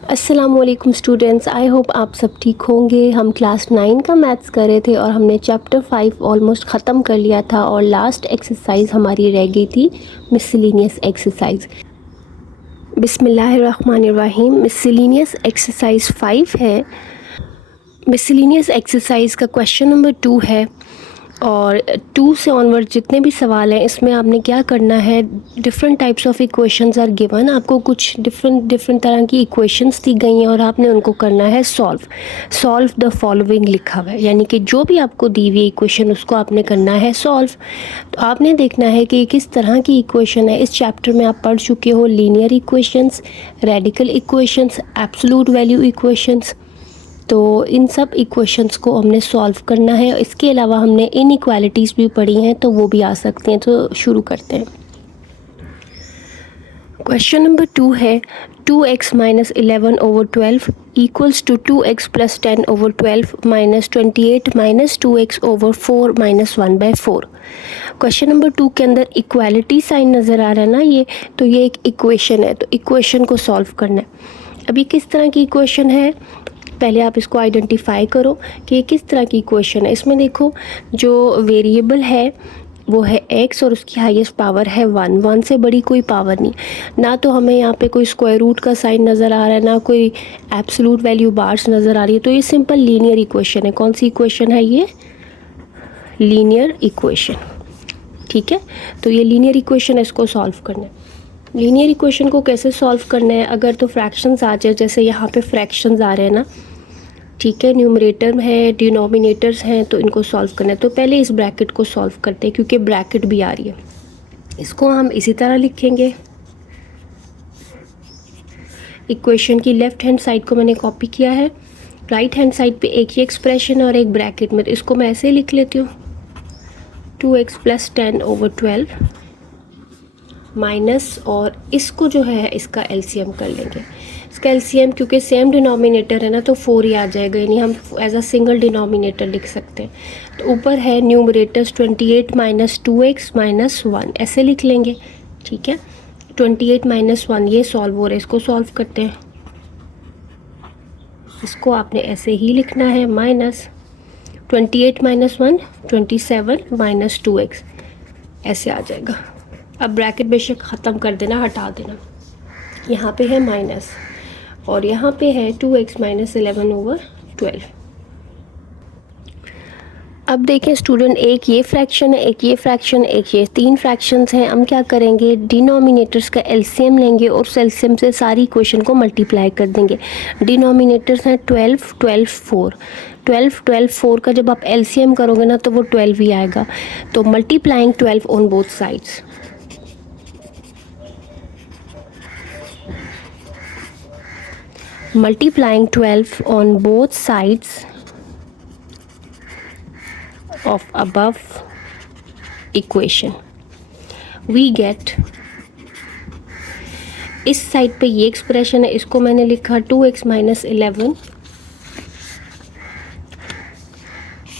अस्सलामुअलैकुम students, I hope आप सब ठीक होंगे। हम क्लास 9 का मैथ्स कर रहे थे और हमने चैप्टर 5 ऑलमोस्ट ख़त्म कर लिया था और लास्ट एक्सरसाइज हमारी रह गई थी मिसलेनियस एक्सरसाइज। बिस्मिल्लाहिर्रहमानिर्रहीम। मिसलेनियस एक्सरसाइज 5 है। मिसलेनियस एक्सरसाइज का क्वेश्चन नंबर 2 है और 2 से ऑनवर्ड जितने भी सवाल हैं इसमें आपने क्या करना है, different types of equations are given. आपको कुछ डिफरेंट तरह की इक्वेशंस दी गई हैं और आपने उनको करना है सॉल्व द फॉलोइंग लिखा हुआ है, यानी कि जो भी आपको दी हुई इक्वेशन उसको आपने करना है सॉल्व। तो आपने देखना है कि किस तरह की इक्वेशन है। इस चैप्टर में आप पढ़ चुके हो linear equations, radical equations, absolute value equations. तो इन सब इक्वेशंस को हमने सॉल्व करना है। इसके अलावा हमने इनइक्वालिटीज़ भी पढ़ी हैं तो वो भी आ सकती हैं। तो शुरू करते हैं। क्वेश्चन नंबर 2 है 2x minus 11 over 12 equals to 2x plus 10 over 12 minus 28 minus 2x over 4 minus 1/4। Question number 2 के अंदर इक्वालिटी साइन नज़र आ रहा है ना, ये एक इक्वेशन है, तो इक्वेशन को सॉल्व करना है। अभी किस तरह की इक्वेशन है, पहले आप इसको आइडेंटिफाई करो कि ये किस तरह की इक्वेशन है। इसमें देखो जो वेरिएबल है वो है x और उसकी हाईएस्ट पावर है 1 से बड़ी कोई पावर नहीं। ना तो हमें यहाँ पे कोई स्क्वायर रूट का साइन नज़र आ रहा है, ना कोई एब्सोल्यूट वैल्यू बार्स नज़र आ रही है। तो ये सिंपल लीनियर इक्वेशन है। कौन सी इक्वेशन है ये? Linear equation. ठीक है, तो ये लीनियर इक्वेशन है, इसको सॉल्व करना है। लीनियर इक्वेशन को कैसे सॉल्व करना है, अगर तो फ्रैक्शंस आ जाए, जैसे यहाँ पे फ्रैक्शंस आ रहे हैं ना, ठीक है, न्यूमरेटर है, डिनोमिनेटर्स हैं, तो इनको सॉल्व करना है। तो पहले इस ब्रैकेट को सॉल्व करते हैं क्योंकि ब्रैकेट भी आ रही है। इसको हम इसी तरह लिखेंगे। इक्वेशन की लेफ्ट हैंड साइड को मैंने कॉपी किया है, राइट हैंड साइड पे एक ही एक्सप्रेशन और एक ब्रैकेट में, तो इसको मैं ऐसे लिख लेती हूँ 2x प्लस 10 ओवर 12 माइनस, और इसको जो है इसका एलसीएम कर लेंगे। इसका एलसीएम क्योंकि सेम डिनोमिनेटर है ना तो 4 ही आ जाएगा, यानी हम एज अ सिंगल डिनोमिनेटर लिख सकते हैं। तो ऊपर है न्यूमरेटर्स 28 माइनस 2x माइनस 1, ऐसे लिख लेंगे। ठीक है, 28 माइनस 1 ये सॉल्व हो रहा है, इसको सॉल्व करते हैं। इसको आपने ऐसे ही लिखना है, माइनस 28 माइनस 1 27 माइनस 2x, ऐसे आ जाएगा। अब ब्रैकेट बेशक ख़त्म कर देना, हटा देना। यहाँ पे है माइनस और यहाँ पे है 2x माइनस 11 ओवर 12। अब देखें स्टूडेंट, एक ये फ्रैक्शन है, एक ये फ्रैक्शन, एक ये, 3 फ्रैक्शंस हैं। हम क्या करेंगे, डिनोमिनेटर्स का एलसीएम लेंगे और उस एलसीएम से सारी इक्वेशन को मल्टीप्लाई कर देंगे। डिनोमिनेटर्स हैं 12 12 4, 12 12 4 का जब आप एलसीएम करोगे ना तो वो 12 ही आएगा। तो multiplying 12 on both sides, multiplying 12 on both sides of above equation we get, इस साइड पे ये एक्सप्रेशन है, इसको मैंने लिखा 2x माइनस 11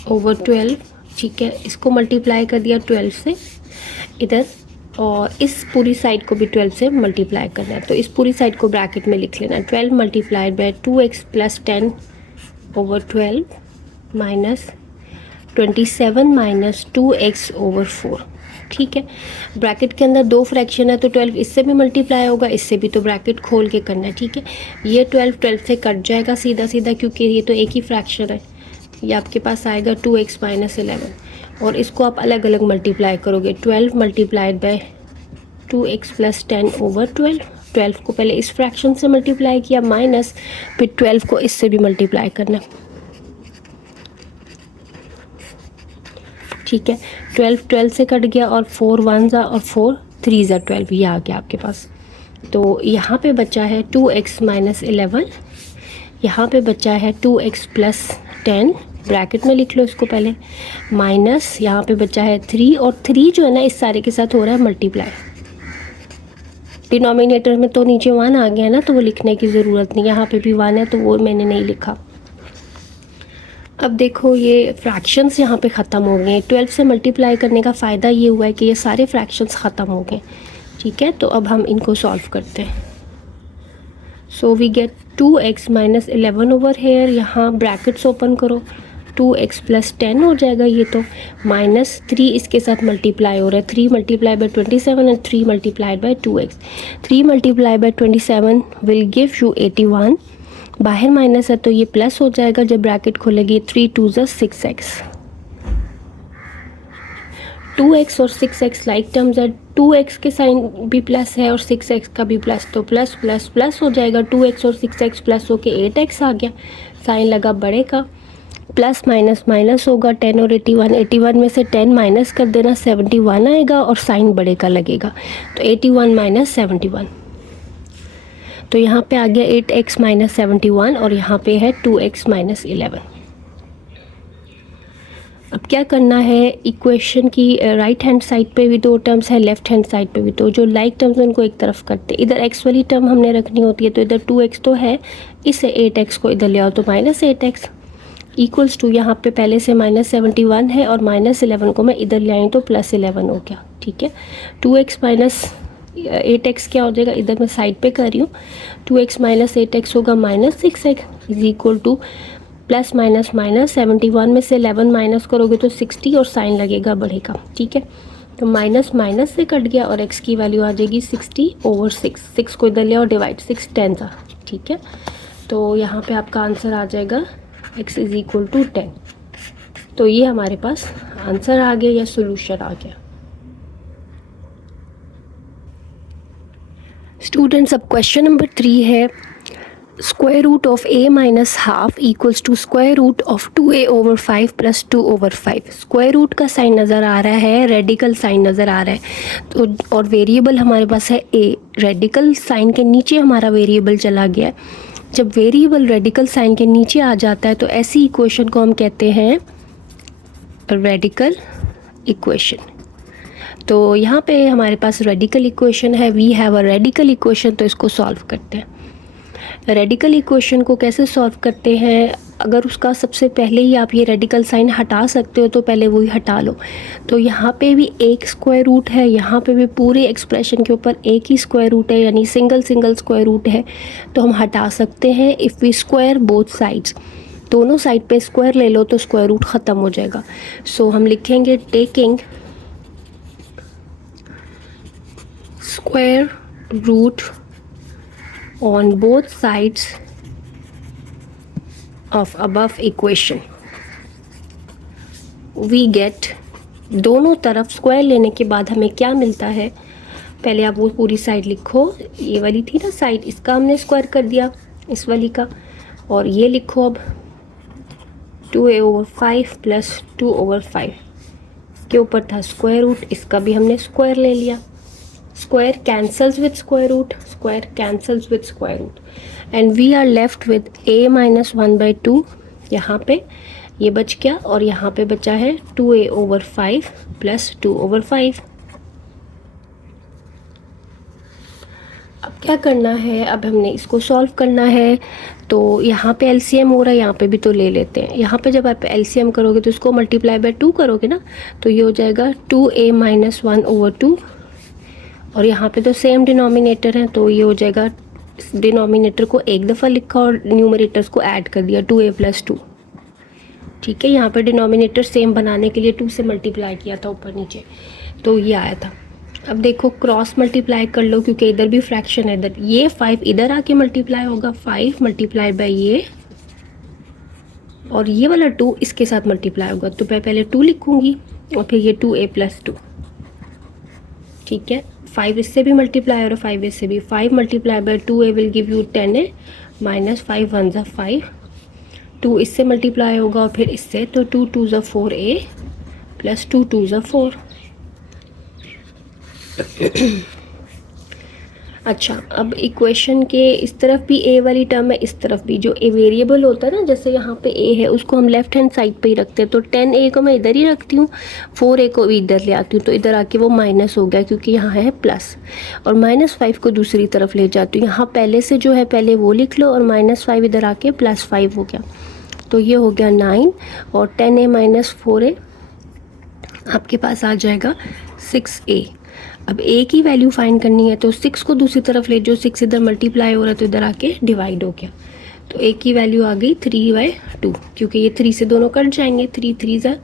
ओवर 12। ठीक है, इसको मल्टीप्लाई कर दिया 12 से इधर, और इस पूरी साइड को भी 12 से मल्टीप्लाई करना है। तो इस पूरी साइड को ब्रैकेट में लिख लेना है, 12 multiplied by 2x plus 10 over 12 minus 27 minus 2x over 4। ठीक है, ब्रैकेट के अंदर 2 फ्रैक्शन है तो 12 इससे भी मल्टीप्लाई होगा, इससे भी, तो ब्रैकेट खोल के करना है। ठीक है, ये 12 से कट जाएगा सीधा सीधा क्योंकि ये तो एक ही फ्रैक्शन है। ये आपके पास आएगा 2x माइनस 11 और इसको आप अलग अलग मल्टीप्लाई करोगे, 12 multiplied by 2x plus 10 over 12। 12 को पहले इस फ्रैक्शन से मल्टीप्लाई किया, माइनस फिर 12 को इससे भी मल्टीप्लाई करना। ठीक है, 12 से कट गया और 4 1 और 4 3 12, ये आ गया आपके पास। तो यहाँ पे बचा है 2x माइनस 11, यहाँ पे बचा है 2x प्लस 10, ब्रैकेट में लिख लो इसको पहले, माइनस यहाँ पे बचा है 3, और 3 जो है ना इस सारे के साथ हो रहा है मल्टीप्लाई। डिनोमिनेटर में तो नीचे 1 आ गया ना तो वो लिखने की ज़रूरत नहीं, यहाँ पे भी 1 है तो वो मैंने नहीं लिखा। अब देखो ये फ्रैक्शंस यहाँ पे ख़त्म हो गए। 12 से मल्टीप्लाई करने का फ़ायदा ये हुआ है कि ये सारे फ्रैक्शंस ख़त्म हो गए। ठीक है, तो अब हम इनको सॉल्व करते हैं। So we get 2x minus 11 over here, यहाँ ब्रैकेट्स ओपन करो, 2x प्लस 10 हो जाएगा ये तो, माइनस 3 इसके साथ मल्टीप्लाई हो रहा है, 3 multiply by 27 and 3 multiplied by 2x, 3 multiply by 27 will give you 81, बाहर माइनस है तो ये प्लस हो जाएगा जब ब्रैकेट खोलेगी, 3 2 ज़ा 6x, 2x और 6x लाइक टर्म्स है, 2x के साइन भी प्लस है और 6x का भी प्लस, तो प्लस प्लस प्लस हो जाएगा, 2x और 6x प्लस होके 8x आ गया, साइन लगा बड़े का, प्लस माइनस माइनस होगा, 10 और 81, 81 में से 10 माइनस कर देना, 71 आएगा और साइन बड़े का लगेगा, तो 81 माइनस 71, तो यहाँ पे आ गया 8x माइनस 71 और यहाँ पे है 2x माइनस 11। अब क्या करना है, इक्वेशन की राइट हैंड साइड पे भी दो टर्म्स है, लेफ्ट हैंड साइड पे भी, तो जो लाइक टर्म्स उनको एक तरफ करते, इधर x वाली टर्म हमने रखनी होती है, तो इधर 2x तो है, इससे 8x को इधर ले आओ तो माइनस 8x इक्वल्स टू, यहाँ पे पहले से माइनस 71 है और माइनस 11 को मैं इधर ले आई तो प्लस 11 हो गया, ठीक है। 2x माइनस 8x क्या हो जाएगा, इधर मैं साइड पे कर रही हूँ, 2x माइनस 8x होगा minus 6x is equal two plus minus minus, 71 में से 11 माइनस करोगे तो 60 और साइन लगेगा बढ़ेगा, ठीक है। तो माइनस माइनस से कट गया और x की वैल्यू आ जाएगी 60 ओवर 6, 6 को इधर ले और डिवाइड, 6 10 था, ठीक है। तो यहाँ पे आपका आंसर आ जाएगा x इज इक्वल टू 10। तो ये हमारे पास आंसर आ गया या सोल्यूशन आ गया। स्टूडेंट्स अब क्वेश्चन नंबर 3 है, square root of a minus half equals to square root of 2a over 5 plus 2 over 5। Square root का साइन नज़र आ रहा है, रेडिकल साइन नज़र आ रहा है, तो और वेरिएबल हमारे पास है a, रेडिकल साइन के नीचे हमारा वेरिएबल चला गया। जब वेरिएबल रेडिकल साइन के नीचे आ जाता है तो ऐसी इक्वेशन को हम कहते हैं रेडिकल इक्वेशन। तो यहाँ पे हमारे पास रेडिकल इक्वेशन है, we have a radical equation, तो इसको सॉल्व करते हैं। रेडिकल इक्वेशन को कैसे सॉल्व करते हैं, अगर उसका सबसे पहले ही आप ये रेडिकल साइन हटा सकते हो तो पहले वही हटा लो। तो यहाँ पे भी एक स्क्वायर रूट है, यहाँ पे भी पूरे एक्सप्रेशन के ऊपर एक ही स्क्वायर रूट है, यानी सिंगल सिंगल स्क्वायर रूट है, तो हम हटा सकते हैं। If we square both sides, दोनों साइड पे स्क्वायर ले लो तो स्क्वायर रूट ख़त्म हो जाएगा। सो हम लिखेंगे taking square root on both sides of above equation we get, दोनों तरफ स्क्वायर लेने के बाद हमें क्या मिलता है, पहले आप वो पूरी साइड लिखो, ये वाली थी ना साइड, इसका हमने स्क्वायर कर दिया इस वाली का, और ये लिखो अब 2a ओवर 5 प्लस 2 ओवर 5, इसके ऊपर था स्क्वायर रूट, इसका भी हमने स्क्वायर ले लिया, square cancels with square root, square cancels with square root, and we are left with a minus 1/2, यहाँ पे ये बच गया और यहाँ पे बचा है 2a ओवर 5 प्लस 2 ओवर 5। अब क्या करना है, अब हमने इसको सॉल्व करना है, तो यहाँ पे एलसीएम हो रहा है, यहाँ पे भी तो ले लेते हैं। यहाँ पे जब आप एलसीएम करोगे तो इसको मल्टीप्लाई बाय 2 करोगे ना, तो ये हो जाएगा 2a माइनस 1 ओवर 2, और यहाँ पे तो सेम डिनोमिनेटर है, तो ये हो जाएगा, डिनोमिनेटर को एक दफ़ा लिखा और न्यूमरेटर्स को ऐड कर दिया 2a प्लस 2, ठीक है। यहाँ पे डिनोमिनेटर सेम बनाने के लिए 2 से मल्टीप्लाई किया था ऊपर नीचे, तो ये आया था। अब देखो क्रॉस मल्टीप्लाई कर लो, क्योंकि इधर भी फ्रैक्शन है, इधर ये 5 इधर आके मल्टीप्लाई होगा, 5 मल्टीप्लाई बाय ये, और ये वाला 2 इसके साथ मल्टीप्लाई होगा, तो मैं पहले 2 लिखूँगी और फिर ये 2a प्लस 2, ठीक है। 5 इससे भी मल्टीप्लाई और 5 इससे भी, 5 multiply by 2a will give you 10a minus 5 1 ज़ा 5, 2 इससे मल्टीप्लाई होगा और फिर इससे, तो 2 2 ज़ा 4a प्लस 2 2 ज़ा 4। अच्छा, अब इक्वेशन के इस तरफ भी a वाली टर्म है, इस तरफ भी जो a वेरिएबल होता है ना, जैसे यहाँ पे a है उसको हम लेफ्ट हैंड साइड पे ही रखते हैं, तो 10a को मैं इधर ही रखती हूँ, 4a को भी इधर ले आती हूँ, तो इधर आके वो माइनस हो गया क्योंकि यहाँ है प्लस, और -5 को दूसरी तरफ ले जाती हूँ, यहाँ पहले से जो है पहले वो लिख लो, और -5 इधर आके +5 हो गया, तो ये हो गया 9, और 10a माइनस 4a आपके पास आ जाएगा 6a। अब ए की वैल्यू फाइंड करनी है तो 6 को दूसरी तरफ ले, जो 6 इधर मल्टीप्लाई हो रहा है तो इधर आके डिवाइड हो गया, तो ए की वैल्यू आ गई 3/2, क्योंकि ये 3 से दोनों कट जाएंगे, 3 3 ज़ा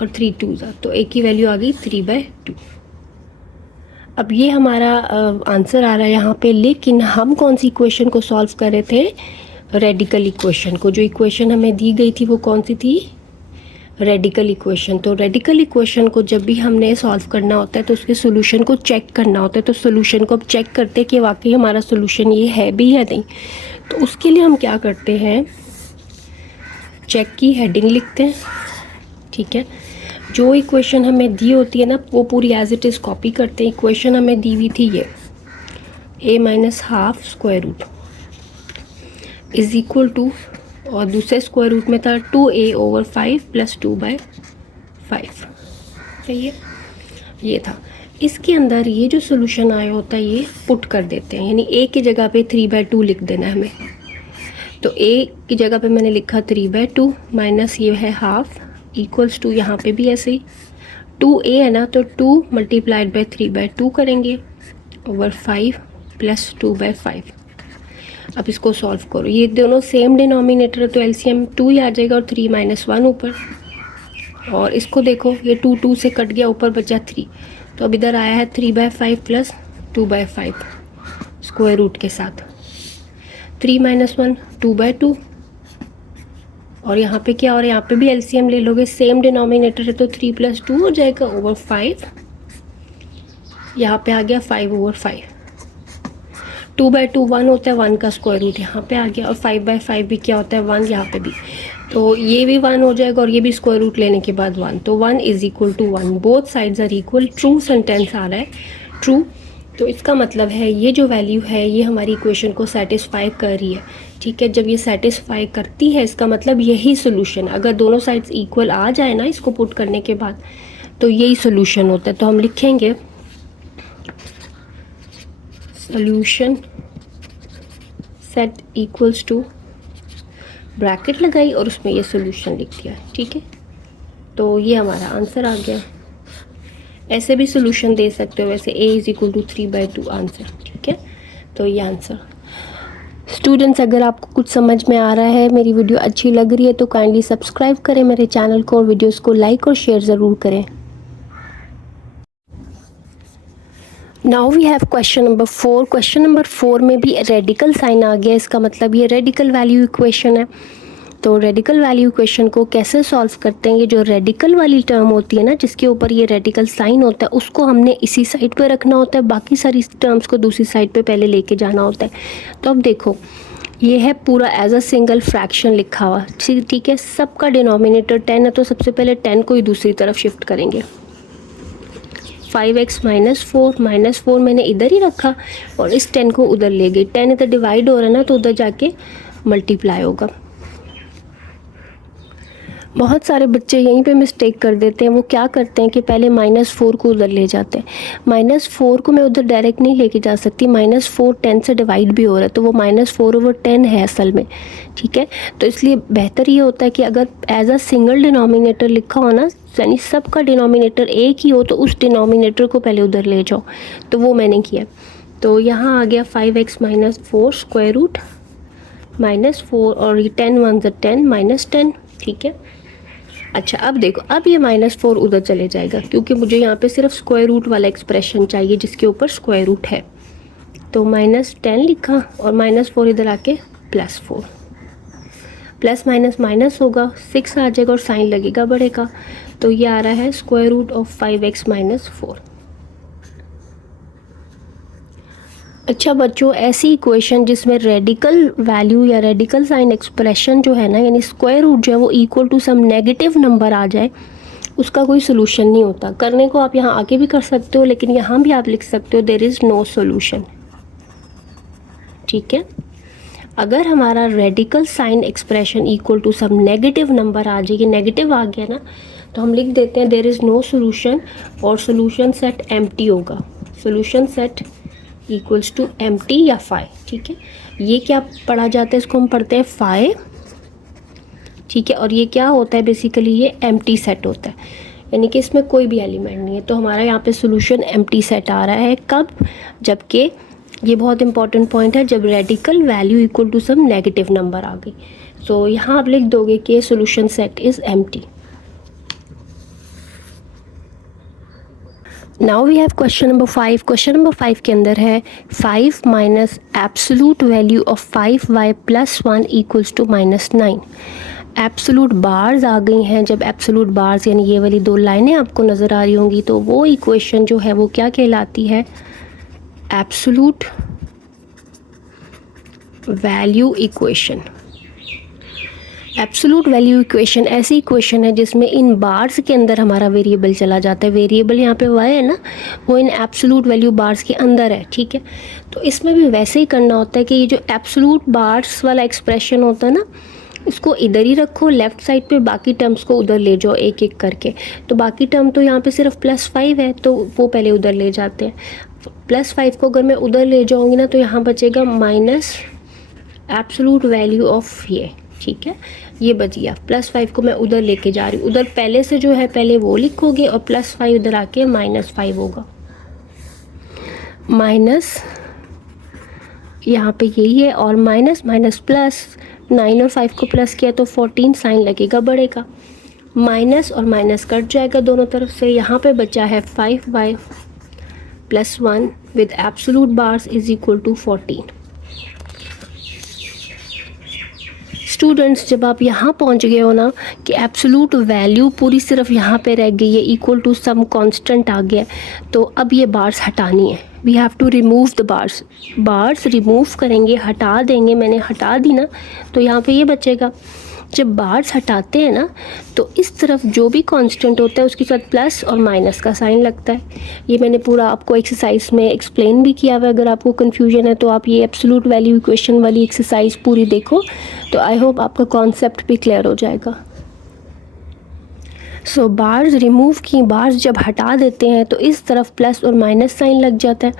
और 3 2 ज़ा, तो ए की वैल्यू आ गई 3/2। अब ये हमारा आंसर आ रहा है यहाँ पे, लेकिन हम कौन सी इक्वेशन को सॉल्व कर रहे थे? रेडिकल इक्वेशन को। जो इक्वेशन हमें दी गई थी वो कौन सी थी? Radical equation. तो रेडिकल इक्वेशन को जब भी हमने सॉल्व करना होता है तो उसके सोल्यूशन को चेक करना होता है, तो सोल्यूशन को अब चेक करते हैं कि वाकई हमारा सोल्यूशन ये है भी या नहीं। तो उसके लिए हम क्या करते हैं, चेक की हेडिंग लिखते हैं, ठीक है। जो इक्वेशन हमें दी होती है ना वो पूरी एज इट इज़ कॉपी करते हैं। इक्वेशन हमें दी हुई थी ये a-½ square root is equal to, और दूसरे स्क्वायर रूट में था 2a/5 + 2/5, सही है, ये था। इसके अंदर ये जो सोल्यूशन आया होता है ये पुट कर देते हैं, यानी a की जगह पे 3/2 लिख देना है हमें। तो a की जगह पे मैंने लिखा 3/2 माइनस ये है ½ इक्वल्स टू, यहाँ पे भी ऐसे ही 2a है ना, तो 2 × 3/2 करेंगे ओवर 5 + 2/5। अब इसको सॉल्व करो, ये दोनों सेम डिनोमिनेटर है तो एलसीएम 2 ही आ जाएगा और 3 - 1 ऊपर, और इसको देखो ये 2 2 से कट गया, ऊपर बचा 3, तो अब इधर आया है 3/5 + 2/5 स्क्वायर रूट के साथ, 3 - 1 2/2, और यहाँ पे क्या, और यहाँ पे भी एलसीएम ले लोगे, सेम डिनोमिनेटर है तो 3 + 2 हो जाएगा ओवर 5, यहाँ पे आ गया 5/5, 2/2 1 होता है, 1 का स्क्वायर रूट यहाँ पे आ गया, और 5/5 भी क्या होता है 1, यहाँ पे भी, तो ये भी 1 हो जाएगा और ये भी स्क्वायर रूट लेने के बाद 1, तो 1 = 1, both sides are equal, true sentence आ रहा है, ट्रू। तो इसका मतलब है ये जो वैल्यू है ये हमारी इक्वेशन को सेटिस्फाई कर रही है, ठीक है। जब ये सेटिस्फाई करती है इसका मतलब यही सोल्यूशन, अगर दोनों साइड्स इक्वल आ जाए ना इसको पुट करने के बाद, तो यही सोल्यूशन होता है। तो हम लिखेंगे solution set equals to, bracket लगाई और उसमें ये सोल्यूशन लिख दिया, ठीक है। तो ये हमारा आंसर आ गया। ऐसे भी सोल्यूशन दे सकते हो, वैसे a = 3/2 आंसर, ठीक है। तो ये आंसर। स्टूडेंट्स, अगर आपको कुछ समझ में आ रहा है, मेरी वीडियो अच्छी लग रही है तो काइंडली सब्सक्राइब करें मेरे चैनल को और वीडियोस को लाइक और शेयर ज़रूर करें। Now we have question number 4। Question number 4 में भी रेडिकल साइन आ गया, इसका मतलब ये रेडिकल वैल्यू इक्वेशन है। तो रेडिकल वैल्यू इक्वेशन को कैसे सॉल्व करते हैं, ये जो रेडिकल वाली टर्म होती है ना जिसके ऊपर ये रेडिकल साइन होता है उसको हमने इसी साइड पे रखना होता है, बाकी सारी टर्म्स को दूसरी साइड पे पहले लेके जाना होता है। तो अब देखो ये है पूरा एज अ सिंगल फ्रैक्शन लिखा हुआ, ठीक है। सबका डिनोमिनेटर 10 है तो सबसे पहले 10 को ही दूसरी तरफ शिफ्ट करेंगे। 5x - 4 -4 मैंने इधर ही रखा और इस 10 को उधर ले गई, 10 इधर डिवाइड हो रहा है ना तो उधर जाके मल्टीप्लाई होगा। बहुत सारे बच्चे यहीं पे मिस्टेक कर देते हैं, वो क्या करते हैं कि पहले -4 को उधर ले जाते हैं। -4 को मैं उधर डायरेक्ट नहीं लेके जा सकती, -4 10 से डिवाइड भी हो रहा है तो वो -4/10 है असल में, ठीक है। तो इसलिए बेहतर ये होता है कि अगर एज अ सिंगल डिनोमिनेटर लिखा हो ना, यानी सबका डिनोमिनेटर एक ही हो, तो उस डिनोमिनेटर को पहले उधर ले जाओ, तो वो मैंने किया। तो यहाँ आ गया 5x - 4 स्क्वायर रूट -4, और ये 10 1 10 -10, ठीक है। अच्छा अब देखो, अब ये -4 उधर चले जाएगा क्योंकि मुझे यहाँ पे सिर्फ स्क्वायर रूट वाला एक्सप्रेशन चाहिए जिसके ऊपर स्क्वायर रूट है। तो -10 लिखा और -4 इधर आके +4, प्लस माइनस माइनस होगा, 6 आ जाएगा और साइन लगेगा बड़े का, तो ये आ रहा है √5x - 4। अच्छा बच्चों, ऐसी इक्वेशन जिसमें रेडिकल वैल्यू या रेडिकल साइन एक्सप्रेशन जो है ना, यानी स्क्वायर रूट जो है वो equal to some negative number आ जाए, उसका कोई सोल्यूशन नहीं होता। करने को आप यहाँ आके भी कर सकते हो, लेकिन यहाँ भी आप लिख सकते हो देयर इज़ नो सोल्यूशन, ठीक है। अगर हमारा radical sign expression equal to some negative number आ जाए, ये नेगेटिव आ गया ना, तो हम लिख देते हैं देयर इज़ नो सोल्यूशन, और सोल्यूशन सेट एम्प्टी होगा। Solution set equals to empty या फाई, ठीक है। ये क्या पढ़ा जाता है, इसको हम पढ़ते हैं फाई, ठीक है। और ये क्या होता है, बेसिकली ये एम्प्टी सेट होता है। यानी कि इसमें कोई भी एलिमेंट नहीं है, तो हमारा यहाँ पे सोल्यूशन एम्प्टी सेट आ रहा है। कब? जबकि ये बहुत इंपॉर्टेंट पॉइंट है, जब radical value equal to some negative number आ गई। सो यहाँ आप लिख दोगे कि solution set is empty. Now we have question number 5। Question number 5 के अंदर है 5 minus absolute value of 5y plus 1 equals to -9। Absolute bars आ गई हैं। जब एब्सोलूट बार्स यानी ये वाली दो लाइनें आपको नज़र आ रही होंगी तो वो इक्वेशन जो है वो क्या कहलाती है? Absolute value equation. Absolute value equation ऐसी इक्वेशन है जिसमें इन बार्स के अंदर हमारा वेरिएबल चला जाता है। वेरिएबल यहाँ पे y है ना, वो इन एब्सोलूट वैल्यू बार्स के अंदर है, ठीक है। तो इसमें भी वैसे ही करना होता है कि ये जो एब्सोलूट बार्स वाला एक्सप्रेशन होता है ना, इसको इधर ही रखो लेफ़्ट साइड पे, बाकी टर्म्स को उधर ले जाओ एक एक करके। तो बाकी टर्म तो यहाँ पे सिर्फ +5 है, तो वो पहले उधर ले जाते हैं। +5 को अगर मैं उधर ले जाऊँगी ना तो यहाँ बचेगा माइनस एब्सोलूट वैल्यू ऑफ ये, ठीक है, ये बच गया। +5 को मैं उधर लेके जा रही हूँ, उधर पहले से जो है पहले वो लिखोगे और +5 इधर आके -5 होगा। माइनस यहाँ पे यही है और माइनस माइनस प्लस, 9 और 5 को प्लस किया तो 14 साइन लगेगा बड़े का। माइनस और माइनस कट जाएगा दोनों तरफ से। यहाँ पे बचा है 5y + 1 with absolute bars is equal to 14। Students, जब आप यहाँ पहुँच गए हो ना कि एब्सोलूट वैल्यू पूरी सिर्फ यहाँ पे रह गई है, इक्वल टू सम कांस्टेंट आ गया, तो अब ये बार्स हटानी है। We have to remove the bars. Bars remove करेंगे, हटा देंगे। मैंने हटा दी ना तो यहाँ पे ये बचेगा। जब बार्स हटाते हैं ना तो इस तरफ जो भी कांस्टेंट होता है उसके साथ प्लस और माइनस का साइन लगता है। ये मैंने पूरा आपको एक्सरसाइज में एक्सप्लेन भी किया हुआ है। अगर आपको कन्फ्यूजन है तो आप ये एब्सोलूट वैल्यू इक्वेशन वाली एक्सरसाइज पूरी देखो, तो आई होप आपका कॉन्सेप्ट भी क्लियर हो जाएगा। सो बार्स रिमूव की, बार्स जब हटा देते हैं तो इस तरफ प्लस और माइनस साइन लग जाता है।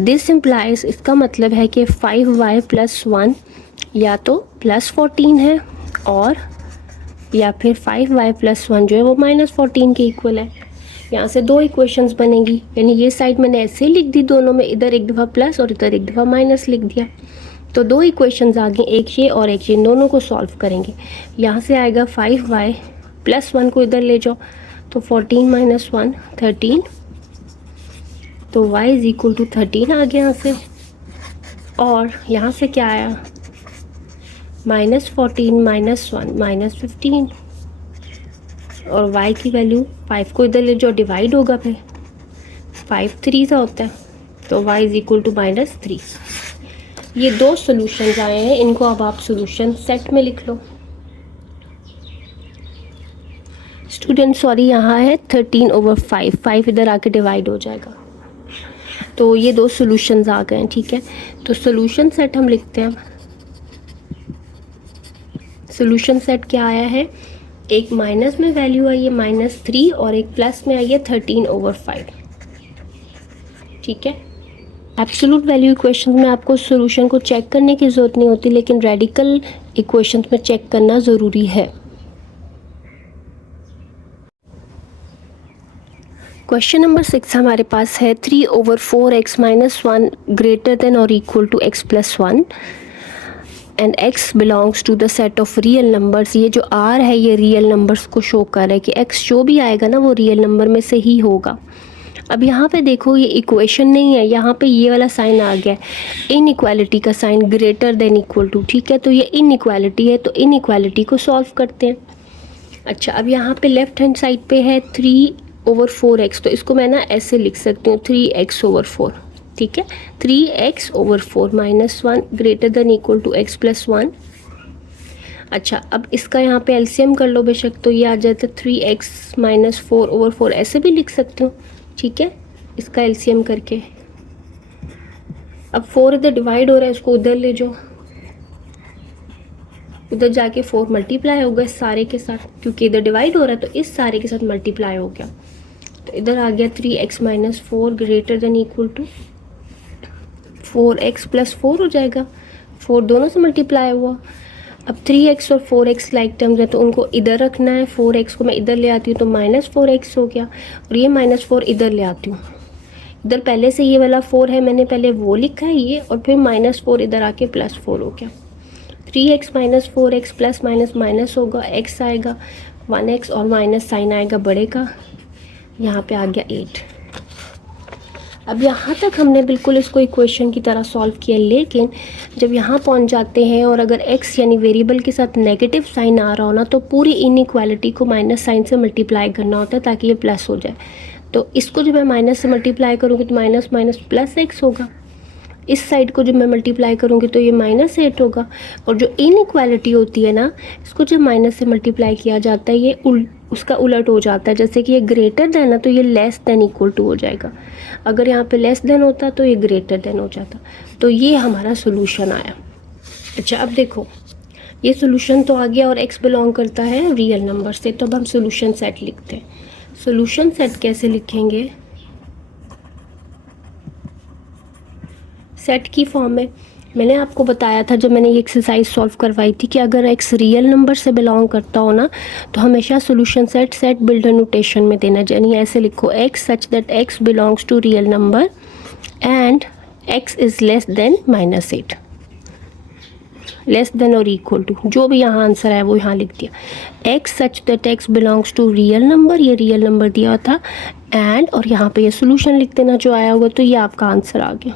दिस इम्प्लाइज, इसका मतलब है कि 5y + 1 या तो +14 है और या फिर 5y + 1 जो है वो -14 के इक्वल है। यहाँ से दो इक्वेशंस बनेगी, यानी ये साइड मैंने ऐसे ही लिख दी दोनों में, इधर एक दफ़ा प्लस और इधर एक दफ़ा माइनस लिख दिया। तो दो इक्वेशंस आ गई, एक ये और एक ये, दोनों को सॉल्व करेंगे। यहाँ से आएगा 5y + 1 को इधर ले जाओ तो 14 - 1 13, तो y = 13 आ गया यहाँ से। और यहाँ से क्या आया? -14 - 1 -15, और y की वैल्यू 5 को इधर ले जाओ, डिवाइड होगा फिर 5 3 सा होता है, तो y = -3। ये दो सॉल्यूशंस आए हैं, इनको अब आप सॉल्यूशन सेट में लिख लो। स्टूडेंट सॉरी, यहाँ है 13/5, 5 इधर आके डिवाइड हो जाएगा। तो ये दो सॉल्यूशंस आ गए हैं, ठीक है। तो सॉल्यूशन सेट हम लिखते हैं। सॉल्यूशन सेट क्या आया है? एक माइनस में वैल्यू आई है -3 और एक प्लस में आई है 13/5, ठीक है। एब्सोलूट वैल्यू इक्वेशन में आपको सॉल्यूशन को चेक करने की ज़रूरत नहीं होती, लेकिन रेडिकल इक्वेशन में चेक करना ज़रूरी है। क्वेश्चन नंबर 6 हमारे पास है 3/4x - 1 ग्रेटर देन और equal to x + 1 and x belongs to the set of real numbers. ये जो r है ये रियल नंबर्स को शो कर रहा है कि x जो भी आएगा ना वो रियल नंबर में से ही होगा। अब यहाँ पे देखो ये इक्वेशन नहीं है, यहाँ पे ये वाला साइन आ गया, इनइक्वालिटी का sign, greater than equal to, ठीक है। तो ये इनइक्वालिटी है, तो इनइक्वालिटी को सॉल्व करते हैं। अच्छा, अब यहाँ पे लेफ्ट हैंड साइड पे है 3/4x, तो इसको मैं ना ऐसे लिख सकती हूँ 3x/4, ठीक है। 3x/4 -1 greater than equal to x + 1। अच्छा, अब इसका यहाँ पे एलसीएम कर लो बेशक, तो ये आ जाता है 3x - 4/4, ऐसे भी लिख सकती हूँ, ठीक है, इसका एलसीएम करके। अब 4 इधर डिवाइड हो रहा है, इसको उधर ले जाओ, उधर जाके 4 मल्टीप्लाई होगा इस सारे के साथ, क्योंकि इधर डिवाइड हो रहा है तो इस सारे के साथ मल्टीप्लाई हो गया। तो इधर आ गया 3x - 4 greater than equal to 4x + 4 हो जाएगा, 4 दोनों से मल्टीप्लाई हुआ। अब 3x और 4x लाइक टर्म्स है तो उनको इधर रखना है। 4x को मैं इधर ले आती हूँ तो -4x हो गया, और ये -4 इधर ले आती हूँ। इधर पहले से ये वाला 4 है, मैंने पहले वो लिखा है ये, और फिर -4 इधर आके +4 हो गया। 3x - 4x plus minus minus होगा, x आएगा 1x और माइनस साइन आएगा बड़े का, यहाँ पे आ गया 8। अब यहाँ तक हमने बिल्कुल इसको इक्वेशन की तरह सॉल्व किया, लेकिन जब यहाँ पहुँच जाते हैं और अगर x यानी वेरिएबल के साथ नेगेटिव साइन आ रहा हो ना, तो पूरी इनइक्वालिटी को माइनस साइन से मल्टीप्लाई करना होता है ताकि ये प्लस हो जाए। तो इसको जब मैं माइनस से मल्टीप्लाई करूँगी तो माइनस माइनस प्लस x होगा। इस साइड को जब मैं मल्टीप्लाई करूँगी तो ये -8 होगा। और जो इनइक्वालिटी होती है ना, इसको जब माइनस से मल्टीप्लाई किया जाता है ये उसका उलट हो जाता है। जैसे कि ये ग्रेटर देन है तो ये लेस देन इक्वल टू हो जाएगा, अगर यहाँ पे लेस देन होता तो ये ग्रेटर देन हो जाता। तो ये हमारा सोल्यूशन आया। अच्छा, अब देखो ये सोल्यूशन तो आ गया और x बिलोंग करता है रियल नंबर से, तो अब हम सोल्यूशन सेट लिखते हैं। सोल्यूशन सेट कैसे लिखेंगे? सेट की फॉर्म में मैंने आपको बताया था जब मैंने ये एक्सरसाइज सॉल्व करवाई थी कि अगर x रियल नंबर से बिलोंग करता हो ना, तो हमेशा सोल्यूशन सेट बिल्डर नोटेशन में देना, यानी ऐसे लिखो x such that x belongs to real number and x is less than -8, less than और इक्वल टू, जो भी यहाँ आंसर है वो यहाँ लिख दिया। x such that x belongs to real number, ये रियल नंबर दिया था, एंड और यहाँ पे ये सोल्यूशन लिख देना जो आया होगा, तो ये आपका आंसर आ गया।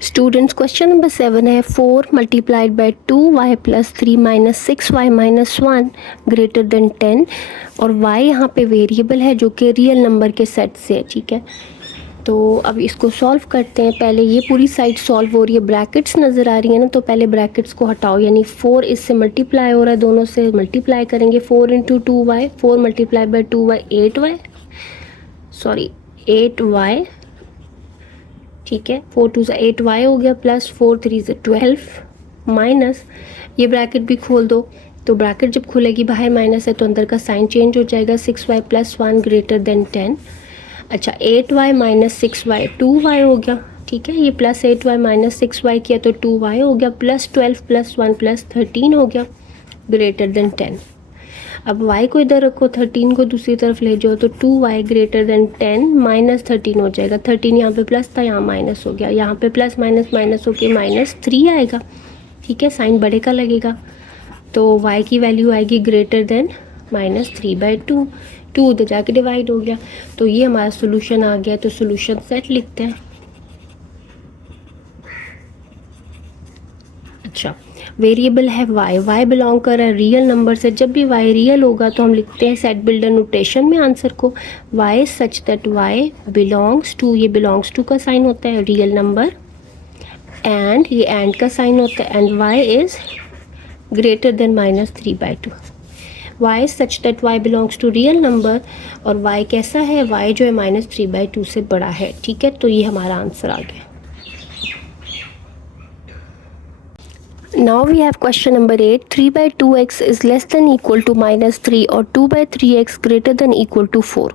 स्टूडेंट्स, क्वेश्चन नंबर 7 है 4 multiplied by 2y + 3 - 6y - 1 greater then 10, और y यहाँ पे वेरिएबल है जो कि रियल नंबर के सेट से है, ठीक है। तो अब इसको सॉल्व करते हैं। पहले ये पूरी साइड सॉल्व हो रही है, ब्रैकेट्स नज़र आ रही है ना, तो पहले ब्रैकेट्स को हटाओ, यानी 4 इससे मल्टीप्लाई हो रहा है, दोनों से मल्टीप्लाई करेंगे। 4 × 2y, 4 multiply by 2y 8y, ठीक है। 4 × 2 = 8y हो गया, प्लस 4 × 3 = 12 माइनस, ये ब्रैकेट भी खोल दो, तो ब्रैकेट जब खुलेगी बाहर माइनस है तो अंदर का साइन चेंज हो जाएगा। 6y + 1 greater then 10। अच्छा, 8y - 6y 2y हो गया, ठीक है। ये प्लस 8y - 6y किया तो 2y हो गया, प्लस 12 + 1 + 13 हो गया ग्रेटर देन 10। अब y को इधर रखो, 13 को दूसरी तरफ ले जाओ, तो 2y ग्रेटर देन 10 माइनस 13 हो जाएगा। 13 यहाँ पे प्लस था, यहाँ माइनस हो गया, यहाँ पे प्लस माइनस माइनस होके -3 आएगा, ठीक है। साइन बड़े का लगेगा, तो y की वैल्यू आएगी ग्रेटर देन -3/2, 2 उधर जाके डिवाइड हो गया। तो ये हमारा सोल्यूशन आ गया। तो सोल्यूशन सेट लिखते हैं। अच्छा, वेरिएबल है y बिलोंग कर रहा है रियल नंबर से। जब भी y रियल होगा तो हम लिखते हैं सेट बिल्डर नोटेशन में आंसर को, y such that y belongs to, ये बिलोंग्स टू का साइन होता है रियल नंबर, एंड ये एंड का साइन होता है, and y is greater than -3/2। y such that y belongs to real number, और y कैसा है, y जो है -3/2 से बड़ा है, ठीक है। तो ये हमारा आंसर आ गया। Now we have question number 8. 3/2x is less than equal to -3 और 2/3x greater than equal to 4।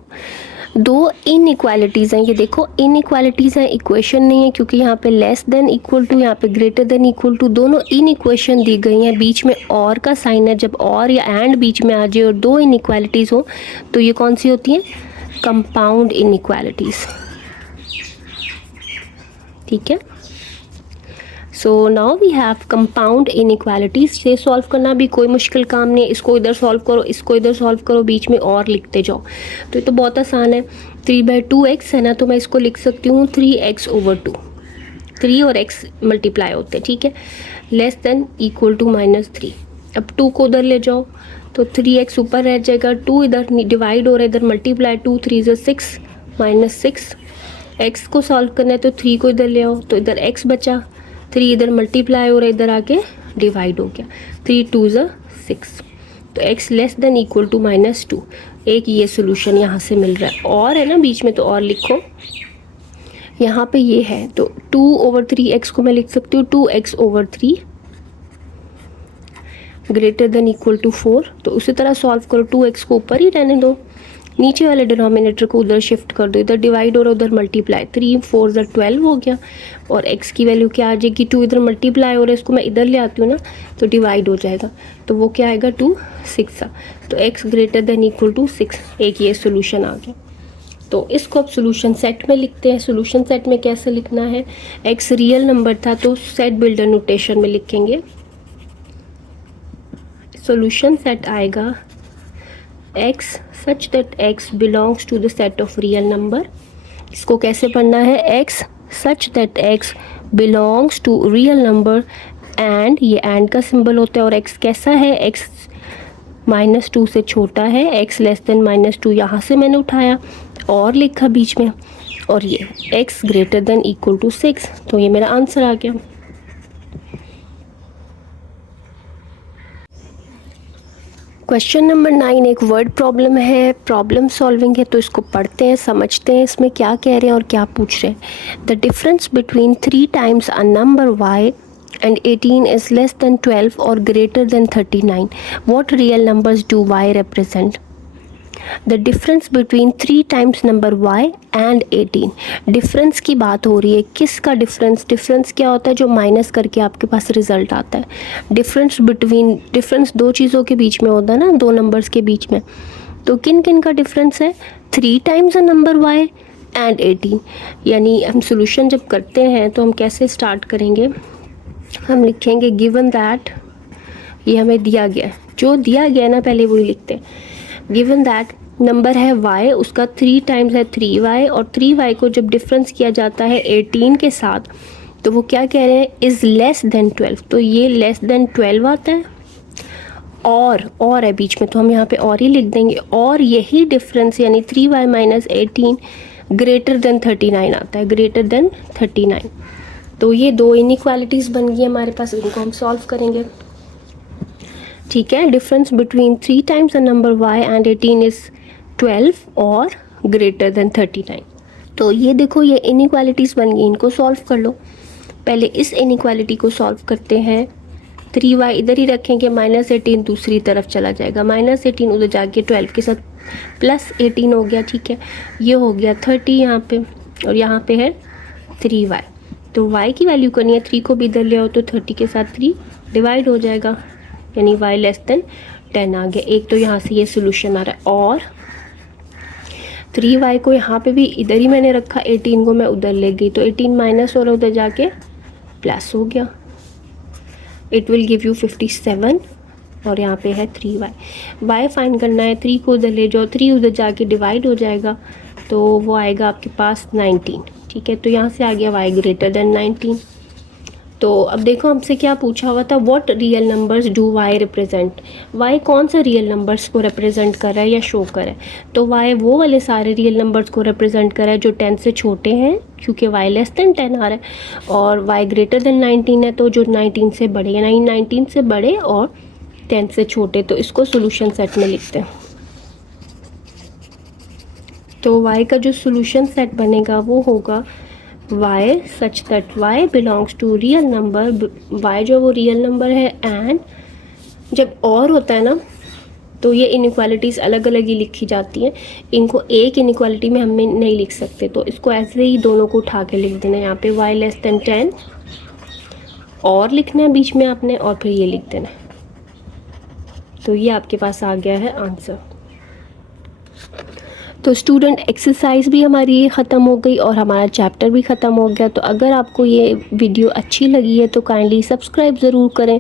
दो इनइक्वालिटीज़ हैं, ये देखो इनइक्वालिटीज़ हैं, इक्वेशन नहीं है, क्योंकि यहाँ पे लेस देन इक्वल टू, यहाँ पे ग्रेटर देन इक्वल टू, दोनों इनइक्वेशन दी गई हैं। बीच में और का साइन है, जब और या एंड बीच में आ जाए और दो इनइक्वालिटीज़ हो तो ये कौन सी होती हैं? कंपाउंड इनइक्वालिटीज़, ठीक है। So now we have compound inequalities. से सॉल्व करना भी कोई मुश्किल काम नहीं है, इसको इधर सॉल्व करो, इसको इधर सॉल्व करो, बीच में और लिखते जाओ, तो ये तो बहुत आसान है। 3/2x है ना, तो मैं इसको लिख सकती हूँ 3x/2, 3 और x मल्टीप्लाई होते हैं, ठीक है, लेस देन इक्वल टू -3। अब 2 को उधर ले जाओ तो 3x ऊपर रह जाएगा, 2 इधर डिवाइड हो रहा है, इधर मल्टीप्लाई, 2 × 3 = 6 -6। x को सॉल्व करना है तो 3 को इधर ले आओ, तो इधर x बचा, 3 इधर मल्टीप्लाई हो रहा है, इधर आके डिवाइड हो गया, 3 × 2 = 6। तो x less than equal to -2। एक ये सोल्यूशन यहाँ से मिल रहा है, और है ना बीच में, तो और लिखो, यहाँ पे ये है, तो 2/3x को मैं लिख सकती हूँ 2x/3 greater than equal to 4। तो उसी तरह सॉल्व करो, 2x को ऊपर ही रहने दो, नीचे वाले डिनोमिनेटर को उधर शिफ्ट कर दो, इधर डिवाइड और उधर मल्टीप्लाई, 3 4 12 हो गया, और x की वैल्यू क्या आ जाएगी 2, इधर मल्टीप्लाई हो रहा है इसको मैं इधर ले आती हूँ ना तो डिवाइड हो जाएगा, तो वो क्या आएगा 2 6, तो x greater than equal to 6, एक ये सोल्यूशन आ गया। तो इसको अब सोल्यूशन सेट में लिखते हैं। सोल्यूशन सेट में कैसे लिखना है, x रियल नंबर था तो सेट बिल्डर नोटेशन में लिखेंगे। सोल्यूशन सेट आएगा x such that x belongs to the set of real number. इसको कैसे पढ़ना है, x such that x belongs to real number and, ये एंड का सिंबल होता है, और x कैसा है, x -2 से छोटा है, x लेस देन -2 यहाँ से मैंने उठाया और लिखा बीच में, और ये x greater than equal to 6, तो ये मेरा आंसर आ गया। क्वेश्चन नंबर 9 एक वर्ड प्रॉब्लम है, प्रॉब्लम सॉल्विंग है, तो इसको पढ़ते हैं, समझते हैं इसमें क्या कह रहे हैं और क्या पूछ रहे हैं। The difference between 3 times a number y and 18 is less than 12 or greater than 39. What real numbers do y represent? The difference between 3 times number y and 18. Difference की बात हो रही है, किसका डिफरेंस, डिफरेंस क्या होता है, जो माइनस करके आपके पास रिजल्ट आता है। डिफरेंस बिटवीन, डिफरेंस दो चीज़ों के बीच में होता है ना, दो नंबर्स के बीच में, तो किन किन का डिफरेंस है, 3 times a number y and 18। यानी हम सोल्यूशन जब करते हैं तो हम कैसे स्टार्ट करेंगे, हम लिखेंगे गिवन दैट, ये हमें दिया गया है, जो दिया गया है ना पहले वही लिखते हैं। गिवन दैट नंबर है y, उसका 3 टाइम्स है 3y, और 3y को जब डिफरेंस किया जाता है 18 के साथ, तो वो क्या कह रहे हैं, इज़ लेस देन 12, तो ये लेस देन 12 आता है, और है बीच में, तो हम यहाँ पे और ही लिख देंगे, और यही डिफरेंस यानी 3y माइनस 18 ग्रेटर देन 39 आता है, ग्रेटर देन 39। तो ये दो इनइक्वालिटीज़ बन गई हमारे पास, इनको हम सॉल्व करेंगे। ठीक है, difference between 3 times a number y and 18 is 12 और ग्रेटर देन 39। तो ये देखो ये इनइक्वालिटीज़ बन गई, इनको सॉल्व कर लो। पहले इस इनइक्वालिटी को सॉल्व करते हैं, 3y इधर ही रखेंगे, -18 दूसरी तरफ चला जाएगा, -18 उधर जाके 12 के साथ +18 हो गया। ठीक है, ये हो गया 30 यहाँ पे, और यहाँ पे है 3y, तो y की वैल्यू करनी है, 3 को भी इधर ले आओ तो 30 के साथ 3 डिवाइड हो जाएगा, यानी y लेस देन 10 आ गया। एक तो यहाँ से ये सोल्यूशन आ रहा है, और 3y को यहाँ पे भी इधर ही मैंने रखा, 18 को मैं उधर ले गई, तो 18 माइनस हो रहा उधर जाके प्लस हो गया, इट विल गिव यू 57, और यहाँ पे है 3y। y फाइंड करना है, 3 को उधर ले जाओ, 3 उधर जाके डिवाइड हो जाएगा, तो वो आएगा आपके पास 19। ठीक है, तो यहाँ से आ गया y ग्रेटर देन 19। तो अब देखो हमसे क्या पूछा हुआ था, what real numbers do y represent, y कौन सा रियल नंबर्स को रिप्रेजेंट कर रहा है या शो कर रहा है, तो y वो वाले सारे रियल नंबर्स को रिप्रेजेंट कर रहा है जो 10 से छोटे हैं, क्योंकि y लेस देन 10 आ रहा है, और y ग्रेटर देन 19 है, तो जो 19 से बड़े, यानी 19 से बड़े और 10 से छोटे। तो इसको सोल्यूशन सेट में लिखते हैं। तो y का जो सोल्यूशन सेट बनेगा वो होगा y such that y belongs to real number, y जो वो रियल नंबर है, एंड जब और होता है ना तो ये इनइक्वालिटीज़ अलग अलग ही लिखी जाती हैं, इनको एक इनइक्वालिटी में हम नहीं लिख सकते, तो इसको ऐसे ही दोनों को उठा के लिख देना। यहाँ पे y लेस देन 10 और लिखना है बीच में आपने, और फिर ये लिख देना। तो ये आपके पास आ गया है आंसर। तो स्टूडेंट एक्सरसाइज भी हमारी ये ख़त्म हो गई और हमारा चैप्टर भी ख़त्म हो गया। तो अगर आपको ये वीडियो अच्छी लगी है तो काइंडली सब्सक्राइब ज़रूर करें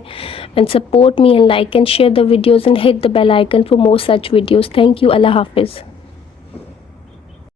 and support me and like and share the videos and hit the bell icon for more such videos. Thank you. अल्लाह हाफिज़।